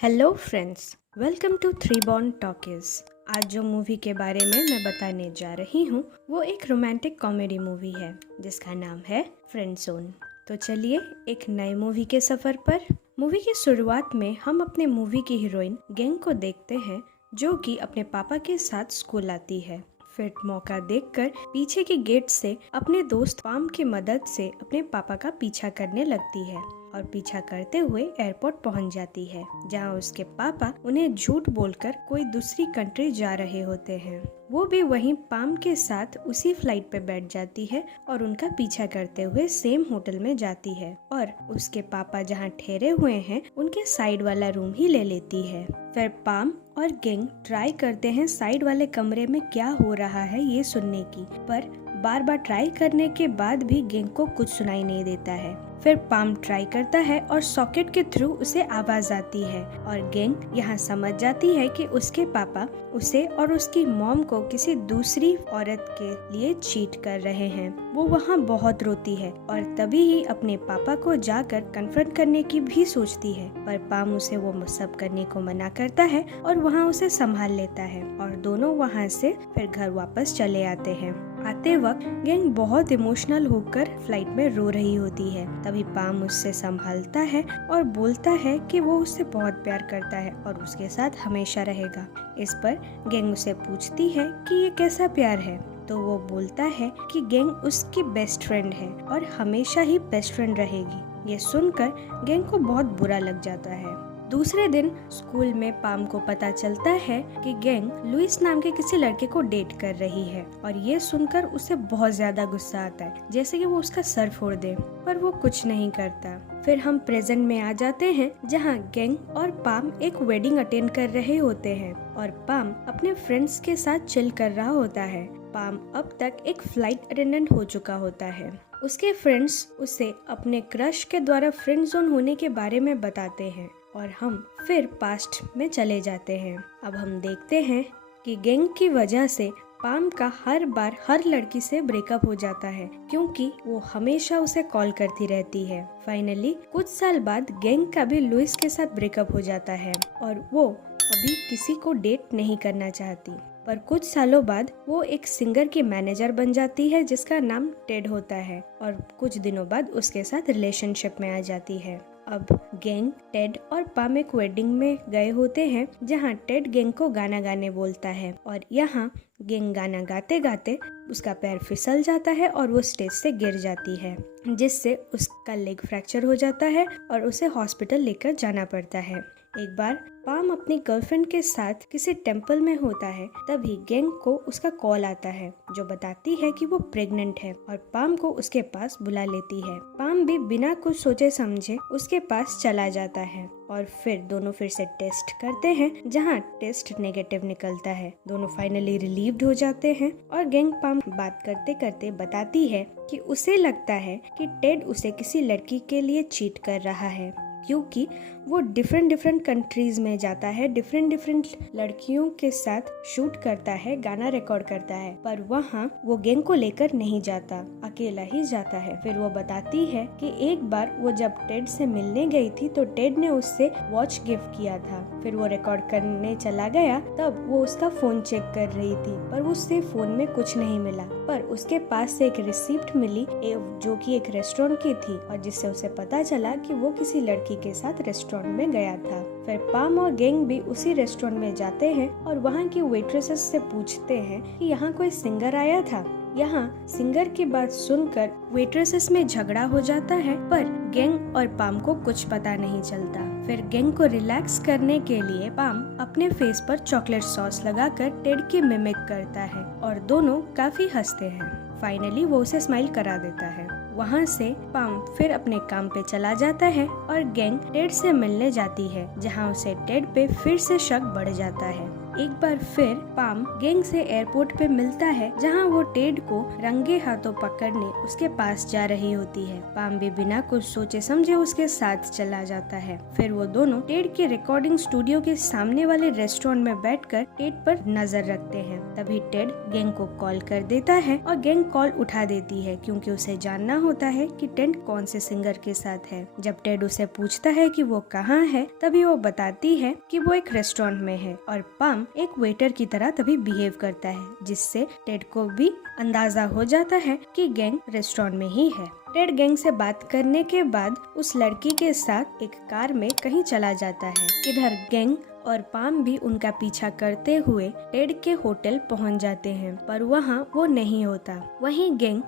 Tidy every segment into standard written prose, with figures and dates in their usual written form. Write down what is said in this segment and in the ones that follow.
Hello friends, welcome to three born talkies. आज जो movie के बारे में मैं बताने जा रही हूँ वो एक रोमांटिक कॉमेडी मूवी है जिसका नाम है फ्रेंड जोन। तो चलिए एक नए मूवी के सफ़र पर। मूवी की शुरुआत में हम अपने मूवी की हीरोइन गैंग को देखते हैं जो कि अपने पापा के साथ स्कूल आती है। फिर मौका देखकर पीछे के गेट से अपने दोस्त पाम की मदद से अपने पापा का पीछा करने लगती है और पीछा करते हुए एयरपोर्ट पहुंच जाती है जहां उसके पापा उन्हें झूठ बोलकर कोई दूसरी कंट्री जा रहे होते हैं। वो भी वहीं पाम के साथ उसी फ्लाइट पे बैठ जाती है और उनका पीछा करते हुए सेम होटल में जाती है और उसके पापा जहां ठहरे हुए हैं उनके साइड वाला रूम ही ले लेती है। फिर पाम और गैंग ट्राई करते हैं साइड वाले कमरे में क्या हो रहा है ये सुनने की, पर बार बार ट्राई करने के बाद भी गैंग को कुछ सुनाई नहीं देता है। फिर पाम ट्राई करता है और सॉकेट के थ्रू उसे आवाज आती है और गैंग यहाँ समझ जाती है कि उसके पापा उसे और उसकी मॉम को किसी दूसरी औरत के लिए चीट कर रहे हैं। वो वहाँ बहुत रोती है और तभी ही अपने पापा को जाकर कन्फ्रंट करने की भी सोचती है, पर पाम उसे वो सब करने को मना करता है और वहाँ उसे संभाल लेता है और दोनों वहाँ से फिर घर वापस चले आते हैं। आते वक्त गैंग बहुत इमोशनल होकर फ्लाइट में रो रही होती है। तभी पाम उससे संभालता है और बोलता है कि वो उससे बहुत प्यार करता है और उसके साथ हमेशा रहेगा। इस पर गैंग उसे पूछती है कि ये कैसा प्यार है, तो वो बोलता है कि गैंग उसकी बेस्ट फ्रेंड है और हमेशा ही बेस्ट फ्रेंड रहेगी। ये सुनकर गैंग को बहुत बुरा लग जाता है। दूसरे दिन स्कूल में पाम को पता चलता है कि गैंग लुइस नाम के किसी लड़के को डेट कर रही है और ये सुनकर उसे बहुत ज्यादा गुस्सा आता है, जैसे कि वो उसका सर फोड़ दे, पर वो कुछ नहीं करता। फिर हम प्रेजेंट में आ जाते हैं जहाँ गैंग और पाम एक वेडिंग अटेंड कर रहे होते हैं और पाम अपने फ्रेंड्स के साथ चिल कर रहा होता है। पाम अब तक एक फ्लाइट अटेंडेंट हो चुका होता है। उसके फ्रेंड्स उसे अपने क्रश के द्वारा फ्रेंड जोन होने के बारे में बताते हैं और हम फिर पास्ट में चले जाते हैं। अब हम देखते हैं कि गैंग की वजह से पाम का हर बार हर लड़की से ब्रेकअप हो जाता है क्योंकि वो हमेशा उसे कॉल करती रहती है। फाइनली कुछ साल बाद गैंग का भी लुइस के साथ ब्रेकअप हो जाता है और वो अभी किसी को डेट नहीं करना चाहती, पर कुछ सालों बाद वो एक सिंगर की मैनेजर बन जाती है जिसका नाम टेड होता है और कुछ दिनों बाद उसके साथ रिलेशनशिप में आ जाती है। अब गैंग, टेड और पाम एक वेडिंग में गए होते हैं जहां टेड गैंग को गाना गाने बोलता है और यहाँ गैंग गाना गाते गाते उसका पैर फिसल जाता है और वो स्टेज से गिर जाती है, जिससे उसका लेग फ्रैक्चर हो जाता है और उसे हॉस्पिटल लेकर जाना पड़ता है। एक बार पाम अपनी गर्लफ्रेंड के साथ किसी टेम्पल में होता है, तभी गैंग को उसका कॉल आता है जो बताती है कि वो प्रेग्नेंट है और पाम को उसके पास बुला लेती है। पाम भी बिना कुछ सोचे समझे उसके पास चला जाता है और फिर दोनों फिर से टेस्ट करते हैं जहां टेस्ट नेगेटिव निकलता है। दोनों फाइनली रिलीव्ड हो जाते हैं और गैंग पाम बात करते करते बताती है कि उसे लगता है कि टेड उसे किसी लड़की के लिए चीट कर रहा है क्योंकि वो डिफरेंट कंट्रीज में जाता है, डिफरेंट लड़कियों के साथ शूट करता है, गाना रिकॉर्ड करता है, पर वहाँ वो गैंग को लेकर नहीं जाता, अकेला ही जाता है। फिर वो बताती है कि एक बार वो जब टेड से मिलने गई थी तो टेड ने उससे वॉच गिफ्ट किया था। फिर वो रिकॉर्ड करने चला गया, तब वो उसका फोन चेक कर रही थी पर उससे फोन में कुछ नहीं मिला, पर उसके पास से एक रिसिप्ट मिली जो कि एक रेस्टोरेंट की थी और जिससे उसे पता चला कि वो किसी लड़की के साथ रेस्टोरेंट में गया था। फिर पाम और गैंग भी उसी रेस्टोरेंट में जाते हैं और वहाँ की वेट्रेसेस से पूछते हैं कि यहाँ कोई सिंगर आया था। यहाँ सिंगर की बात सुनकर वेट्रेसेस में झगड़ा हो जाता है, पर गैंग और पाम को कुछ पता नहीं चलता। फिर गैंग को रिलैक्स करने के लिए पाम अपने फेस पर चॉकलेट सॉस लगाकर टेड की मिमिक करता है और दोनों काफी हंसते हैं। फाइनली वो उसे स्माइल करा देता है। वहाँ से पाम फिर अपने काम पे चला जाता है और गैंग टेड से मिलने जाती है जहाँ उसे टेड पे फिर से शक बढ़ जाता है। एक बार फिर पाम गैंग से एयरपोर्ट पे मिलता है, जहाँ वो टेड को रंगे हाथों पकड़ने उसके पास जा रही होती है। पाम भी बिना कुछ सोचे समझे उसके साथ चला जाता है। फिर वो दोनों टेड के रिकॉर्डिंग स्टूडियो के सामने वाले रेस्टोरेंट में बैठकर टेड पर नजर रखते हैं। तभी टेड गैंग को कॉल कर देता है और गैंग कॉल उठा देती है, क्योंकि उसे जानना होता है कि टेड कौन से सिंगर के साथ है। जब टेड उसे पूछता है कि वो कहाँ है, तभी वो बताती है कि वो एक रेस्टोरेंट में है और पाम एक वेटर की तरह तभी बिहेव करता है, जिससे टेड को भी अंदाजा हो जाता है कि गैंग रेस्टोरेंट में ही है। टेड गैंग से बात करने के बाद उस लड़की के साथ एक कार में कहीं चला जाता है। इधर गैंग और पाम भी उनका पीछा करते हुए टेड के होटल पहुंच जाते हैं, पर वहां वो नहीं होता। वहीं गैंग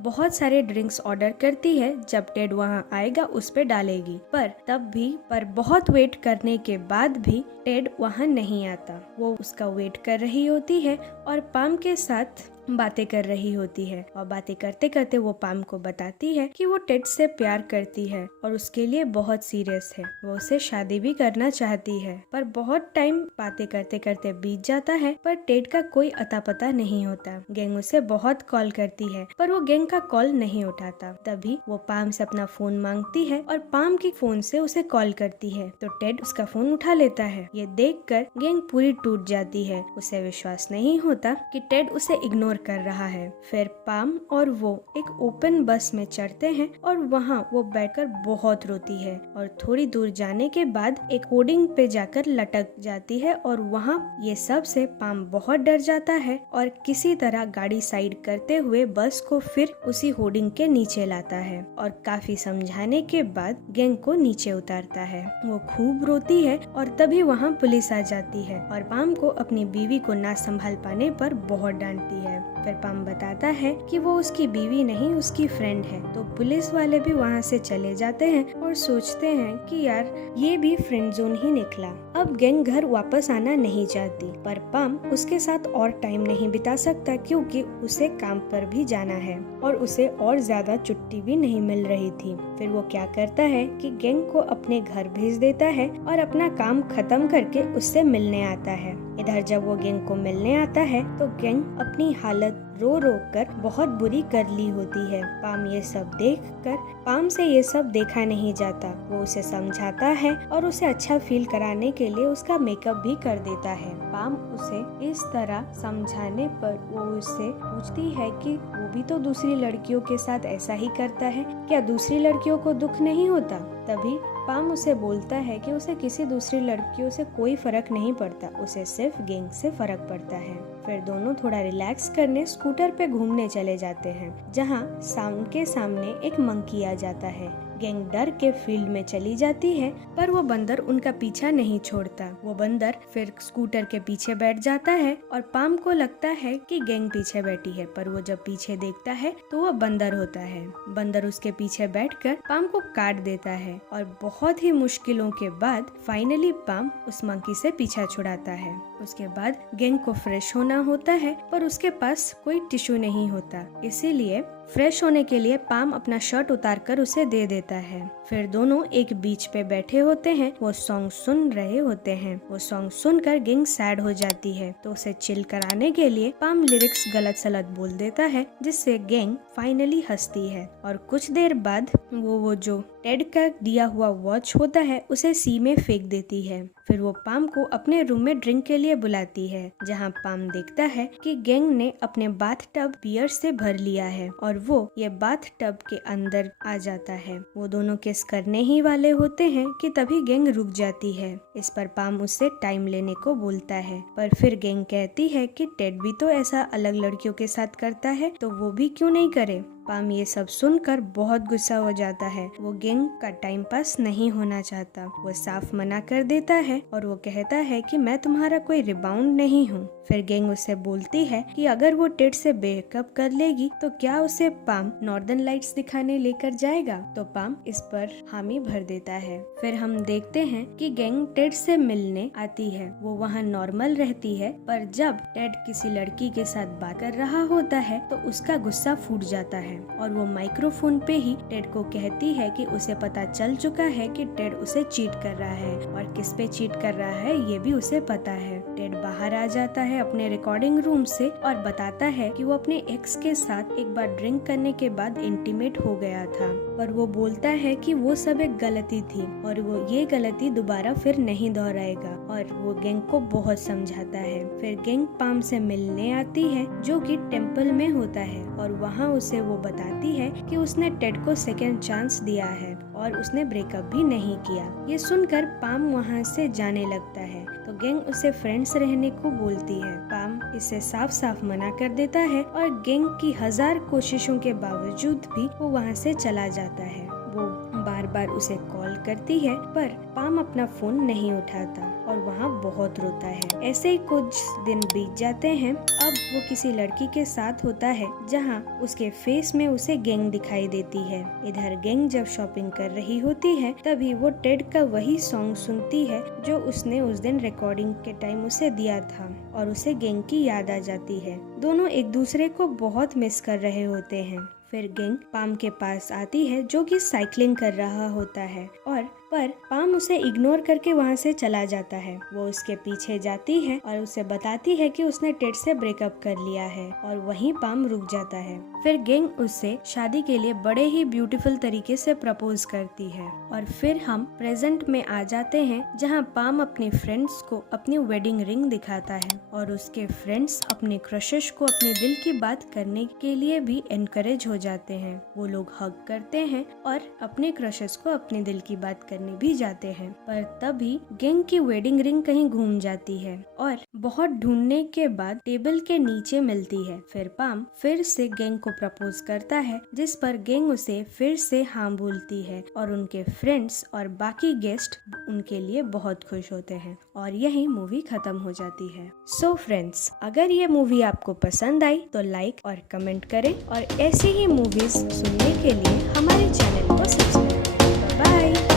बहुत सारे ड्रिंक्स ऑर्डर करती है। जब टेड वहां आएगा उस पे डालेगी, पर बहुत वेट करने के बाद भी टेड वहां नहीं आता। वो उसका वेट कर रही होती है और पाम के साथ बातें कर रही होती है, और बातें करते करते वो पाम को बताती है कि वो टेड से प्यार करती है और उसके लिए बहुत सीरियस है। वो उससे शादी भी करना चाहती है। पर बहुत टाइम बातें करते करते बीत जाता है, पर टेड का कोई अता पता नहीं होता। गैंग उसे बहुत कॉल करती है, पर वो गैंग का कॉल नहीं उठाता। तभी वो पाम से अपना फोन मांगती है और पाम की फोन से उसे कॉल करती है, तो टेड उसका फोन उठा लेता है। ये देखकर गैंग पूरी टूट जाती है। उसे विश्वास नहीं होता कि टेड उसे इग्नोर कर रहा है। फिर पाम और वो एक ओपन बस में चढ़ते हैं और वहाँ वो बैठकर बहुत रोती है, और थोड़ी दूर जाने के बाद एक होर्डिंग पे जाकर लटक जाती है, और वहाँ ये सब से पाम बहुत डर जाता है और किसी तरह गाड़ी साइड करते हुए बस को फिर उसी होर्डिंग के नीचे लाता है और काफी समझाने के बाद गैंग को नीचे उतारता है। वो खूब रोती है और तभी वहाँ पुलिस आ जाती है और पाम को अपनी बीवी को ना संभाल पाने पर बहुत डांटती है। फिर पाम बताता है कि वो उसकी बीवी नहीं, उसकी फ्रेंड है। तो पुलिस वाले भी वहाँ से चले जाते हैं और सोचते हैं कि यार ये भी फ्रेंड जोन ही निकला। अब गैंग घर वापस आना नहीं चाहती, पर पाम उसके साथ और टाइम नहीं बिता सकता, क्योंकि उसे काम पर भी जाना है और उसे और ज्यादा छुट्टी भी नहीं मिल रही थी। फिर वो क्या करता है कि गैंग को अपने घर भेज देता है और अपना काम खत्म करके उससे मिलने आता है। इधर जब वो गैंग को मिलने आता है तो गैंग अपनी हालत रो रो कर बहुत बुरी कर ली होती है। पाम ये सब देखकर पाम से ये सब देखा नहीं जाता। वो उसे समझाता है और उसे अच्छा फील कराने के लिए उसका मेकअप भी कर देता है। पाम उसे इस तरह समझाने पर वो उससे पूछती है कि वो भी तो दूसरी लड़कियों के साथ ऐसा ही करता है, क्या दूसरी लड़कियों को दुख नहीं होता? तभी पाम उसे बोलता है कि उसे किसी दूसरी लड़कियों से कोई फर्क नहीं पड़ता, उसे सिर्फ गैंग से फर्क पड़ता है। फिर दोनों थोड़ा रिलैक्स करने स्कूटर पे घूमने चले जाते हैं, जहाँ उनके सामने एक मंकी आ जाता है। गैंग डर के फील्ड में चली जाती है, पर वो बंदर उनका पीछा नहीं छोड़ता। वो बंदर फिर स्कूटर के पीछे बैठ जाता है और पाम को लगता है कि गैंग पीछे बैठी है, पर वो जब पीछे देखता है तो वो बंदर होता है। बंदर उसके पीछे बैठकर पाम को काट देता है और बहुत ही मुश्किलों के बाद फाइनली पाम उस मंकी से पीछा छुड़ाता है। उसके बाद गैंग को फ्रेश होना होता है, पर उसके पास कोई टिश्यू नहीं होता, इसीलिए फ्रेश होने के लिए पाम अपना शर्ट उतारकर उसे दे देता है। फिर दोनों एक बीच पे बैठे होते हैं, वो सॉन्ग सुन रहे होते हैं। वो सॉन्ग सुनकर गैंग सैड हो जाती है, तो उसे चिल कराने के लिए पाम लिरिक्स गलत सलत बोल देता है, जिससे गैंग फाइनली हंसती है। और कुछ देर बाद वो जो टेड का दिया हुआ वॉच होता है उसे सी में फेंक देती है। फिर वो पाम को अपने रूम में ड्रिंक के लिए बुलाती है, जहाँ पाम देखता है कि गैंग ने अपने बाथ टब बियर से भर लिया है और वो ये बाथ टब के अंदर आ जाता है। वो दोनों किस करने ही वाले होते हैं कि तभी गैंग रुक जाती है। इस पर पाम उससे टाइम लेने को बोलता है, पर फिर गैंग कहती है कि टेड भी तो ऐसा अलग लड़कियों के साथ करता है, तो वो भी क्यों नहीं करे। पाम ये सब सुनकर बहुत गुस्सा हो जाता है। वो गैंग का टाइम पास नहीं होना चाहता। वो साफ मना कर देता है और वो कहता है कि मैं तुम्हारा कोई रिबाउंड नहीं हूँ। फिर गैंग उससे बोलती है कि अगर वो टेड से ब्रेकअप कर लेगी तो क्या उसे पाम नॉर्दर्न लाइट्स दिखाने लेकर जाएगा। तो पाम इस पर हामी भर देता है। फिर हम देखते हैं कि गैंग टेड से मिलने आती है। वो वहाँ नॉर्मल रहती है, पर जब टेड किसी लड़की के साथ बात कर रहा होता है तो उसका गुस्सा फूट जाता है है और वो माइक्रोफोन पे ही टेड को कहती है कि उसे पता चल चुका है कि टेड उसे चीट कर रहा है और किस पे चीट कर रहा है ये भी उसे पता है। टेड बाहर आ जाता है अपने रिकॉर्डिंग रूम से और बताता है कि वो अपने एक्स के साथ एक बार ड्रिंक करने के बाद इंटीमेट हो गया था, पर वो बोलता है कि वो सब एक गलती थी और वो ये गलती दोबारा फिर नहीं दोहराएगा और वो गैंग को बहुत समझाता है। फिर गैंग पाम से मिलने आती है जो कि टेम्पल में होता है और वहाँ उसे वो बताती है कि उसने टेड को सेकेंड चांस दिया है और उसने ब्रेकअप भी नहीं किया। ये सुनकर पाम वहाँ से जाने लगता है तो गैंग उसे फ्रेंड्स रहने को बोलती है। पाम इसे साफ साफ मना कर देता है और गैंग की 1000 कोशिशों के बावजूद भी वो वहाँ से चला जाता है। वो बार बार उसे कॉल करती है पर पाम अपना फोन नहीं उठाता और वहाँ बहुत रोता है। ऐसे ही कुछ दिन बीत जाते हैं। अब वो किसी लड़की के साथ होता है जहाँ उसके फेस में उसे गैंग दिखाई देती है। इधर गैंग जब शॉपिंग कर रही होती है तभी वो टेड का वही सॉन्ग सुनती है जो उसने उस दिन रिकॉर्डिंग के टाइम उसे दिया था और उसे गैंग की याद आ जाती है। दोनों एक दूसरे को बहुत मिस कर रहे होते हैं। फिर गैंग पाम के पास आती है जो कि साइकिलिंग कर रहा होता है पर पाम उसे इग्नोर करके वहाँ से चला जाता है। वो उसके पीछे जाती है और उसे बताती है कि उसने टेड से ब्रेकअप कर लिया है और वहीं पाम रुक जाता है। फिर गैंग उससे शादी के लिए बड़े ही ब्यूटीफुल तरीके से प्रपोज करती है और फिर हम प्रेजेंट में आ जाते हैं जहाँ पाम अपने फ्रेंड्स को अपनी वेडिंग रिंग दिखाता है और उसके फ्रेंड्स अपने क्रशेस को अपने दिल की बात करने के लिए भी एनकरेज हो जाते हैं। वो लोग हग करते हैं और अपने क्रशेस को अपने दिल की बात करने भी जाते हैं, पर तभी गैंग की वेडिंग रिंग कहीं घूम जाती है और बहुत ढूंढने के बाद टेबल के नीचे मिलती है। फिर पाम फिर से गैंग को प्रपोज करता है जिस पर गैंग उसे फिर से हाँ बोलती है और उनके फ्रेंड्स और बाकी गेस्ट उनके लिए बहुत खुश होते हैं और यही मूवी खत्म हो जाती है। सो फ्रेंड्स, अगर ये मूवी आपको पसंद आई तो लाइक और कमेंट करें और ऐसी ही मूवीज सुनने के लिए हमारे चैनल को सब्सक्राइब करें। बाय।